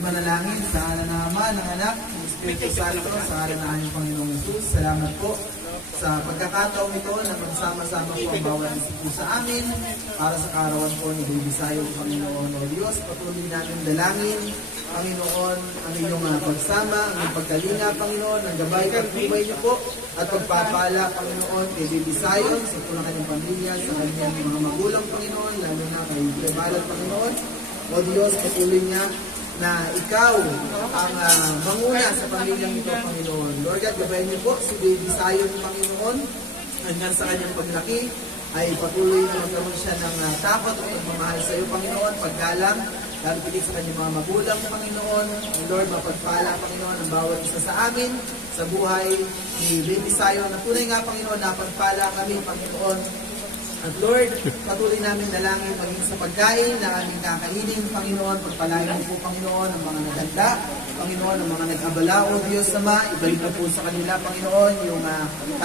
manalangin sa ngalan ng Ama, ng Anak, ng Espiritu Santo, sa ngalan ng aming Panginoong Jesus. Salamat po sa pagkakataong ito na magsama-sama po ang bawat isa po sa amin para sa kaarawan po ni Baby Sayo, Panginoon o Diyos. Patuloy natin dalangin, Panginoon, ang inyong pagsama, ang inyong pagkalinga, Panginoon, ang gabay at tubay niyo po at pagpapala, Panginoon, kay Baby Sayo, sa po ng kanyang pamilya, sa kanyang mga magulang, Panginoon, lalo na kay Prebalat, Panginoon. O Diyos, patuloy niya na ikaw ang manguna sa pamilyang ito, Panginoon. Lord God, gabayan niyo po si Baby Sayo, Panginoon, hanggang sa kanyang paglaki, ay patuloy na magkaroon siya ng takot at pagmamahal sa iyo, Panginoon, paggalang, lalo pilit sa kanyang mga magulang, Panginoon. Lord, mapagpala, Panginoon, ang bawat isa sa amin, sa buhay ni Baby Sayo, na tunay nga, Panginoon, na pagpala kami, Panginoon. At Lord, patuloy namin dalangin maging sa pagkain na aming kakainin, Panginoon. Pagpalain mo po, Panginoon, ang mga naganda, Panginoon, ang mga nag-abala, O Diyos Ama. Ibalik mo po sa kanila, Panginoon, yung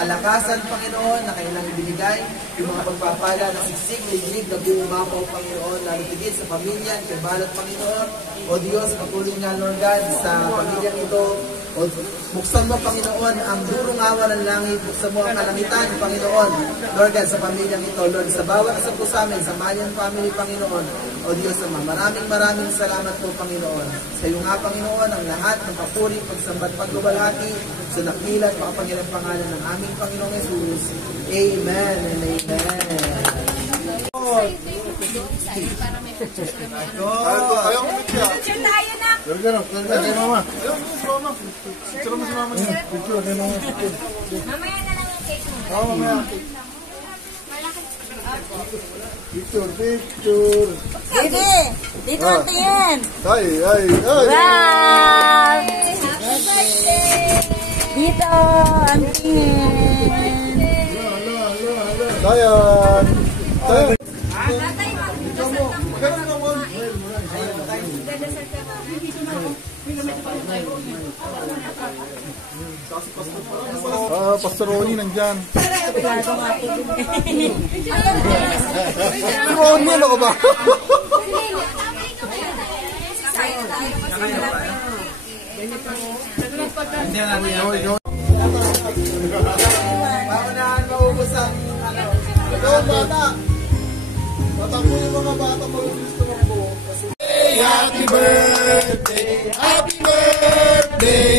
kalakasan, Panginoon, na kailang ibinigay, yung mga pagpapala na siksik, liglig, na buumapaw, Panginoon, lalo tigit sa pamilya, kay Balat, Panginoon. O Diyos, patuloy nga, Lord God, sa pamilya ito. O buksan mo, Panginoon, ang durong awa ng langit. Buksan mo ang kalangitan, Panginoon. Lord God, sa pamilyang ito, Lord, sa bawat isa po sa amin, sa Mayan Family, Panginoon. O Diyos Ama, maraming salamat po, Panginoon. Sa iyo nga, Panginoon, ang lahat ng papuri, pagsambat, pagbabalhati, sa nakila at makapangyarang pangalan ng aming Panginoong Jesus. Amen and amen. Para may picture kami. Ayaw ko picture. Picture tayo na. Ayaw mama. Ayaw mama. Picture mo si mama niya. Picture kay mama. Mamaya na lang yung cake mo. Oo, mamaya. Picture. Sige, dito ang tingin. Ay. Wow! Happy birthday! Dito ang tingin. Dayan. Tatay, magdasal ka muna bago kumain. Magdasal ka muna. Pastor Ronnie nandyan. Sigurado nga po din. Si Ronnie, ano ka ba? Paunahan maubos ang Ikaw, bata. Tatakbo yung mga bata mo yung gusto mo po. Happy birthday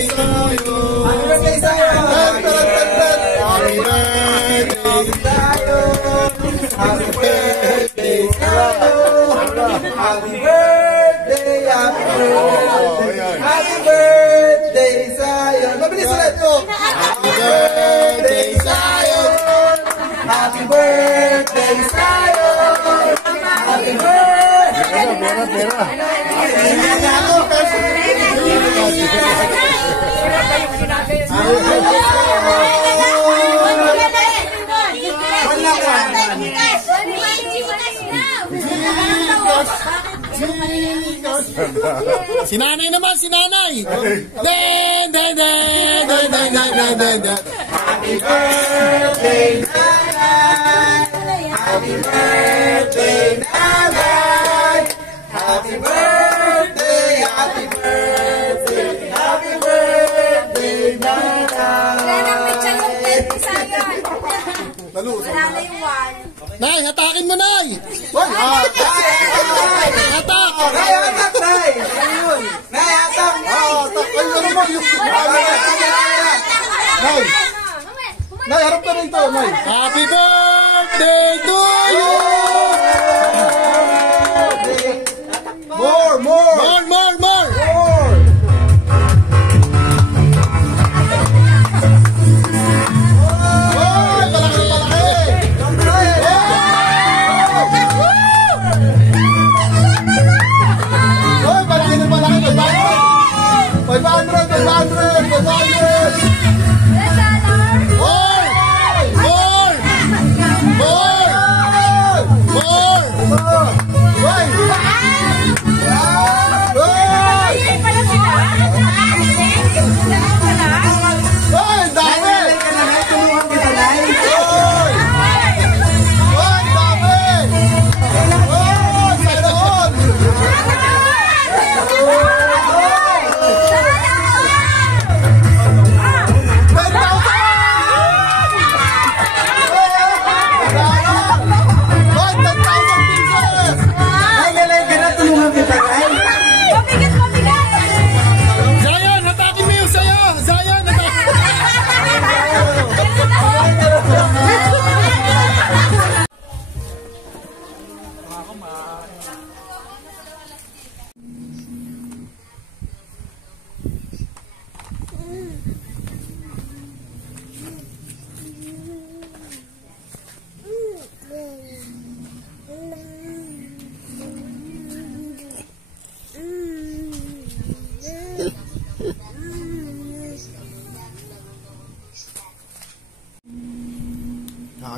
sa iyo. Happy birthday sa'yo! Happy birthday sa'yo. Happy birthday sa'yo! Happy birthday! Happy birthday! Happy birthday sa'yo! Mabilis ulit po! Happy birthday sa'yo. Happy birthday sa'yo! Happy birthday! Pera. Si nanay naman, si nanay. Happy birthday, nanay! Happy birthday, nanay! Happy birthday, happy birthday, happy birthday, nanay! Wala na yung one. Nay, hatakin mo, nay. Hatak! Nay, hatak, nay! Ayun! Nay, hatak! Nay, harap ka rito, Nay. Happy birthday to you. More. More.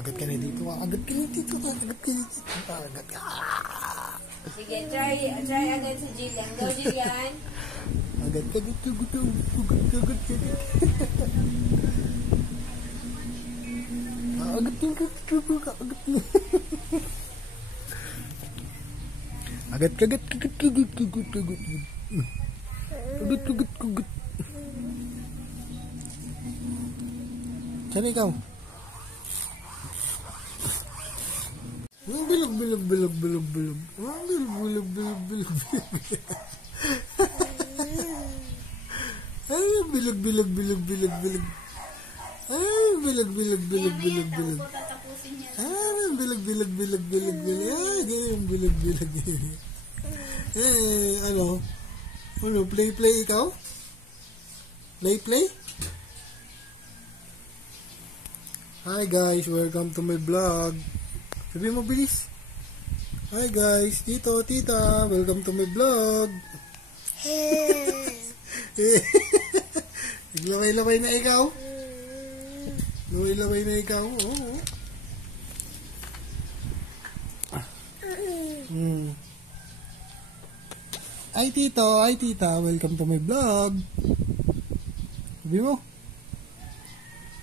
Agat ka na dito. Agat ka na dito. Agat ka na dito. Agat ka. Sige, try agad sa Jillian. Go, Jillian. Agat ka dito. Agat ka dito. Agat ka dito. Agat ka dito. Agat. Saan ikaw? Bilog. Bilog. Ay, bilog. Ay, bilog. Ay, bilog. Ay, ganyan, bilog. Eh, ano? Ano, play ikaw? Play? Hi guys, welcome to my vlog. Sabi mo bilis. Hi guys, tito, tita, welcome to my vlog. Naglaway-laway na ikaw. Laway-laway na ikaw. Oo. Ay tito, ay tita, welcome to my vlog. Sabi mo.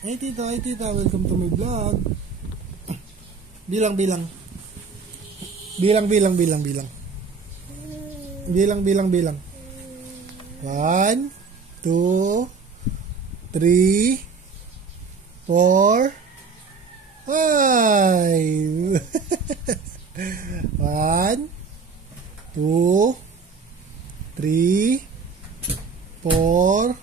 Ay tita, welcome to my vlog. Bilang. Bilang. 1, 2, 3, 4, 5. 1, 2, 3, 4,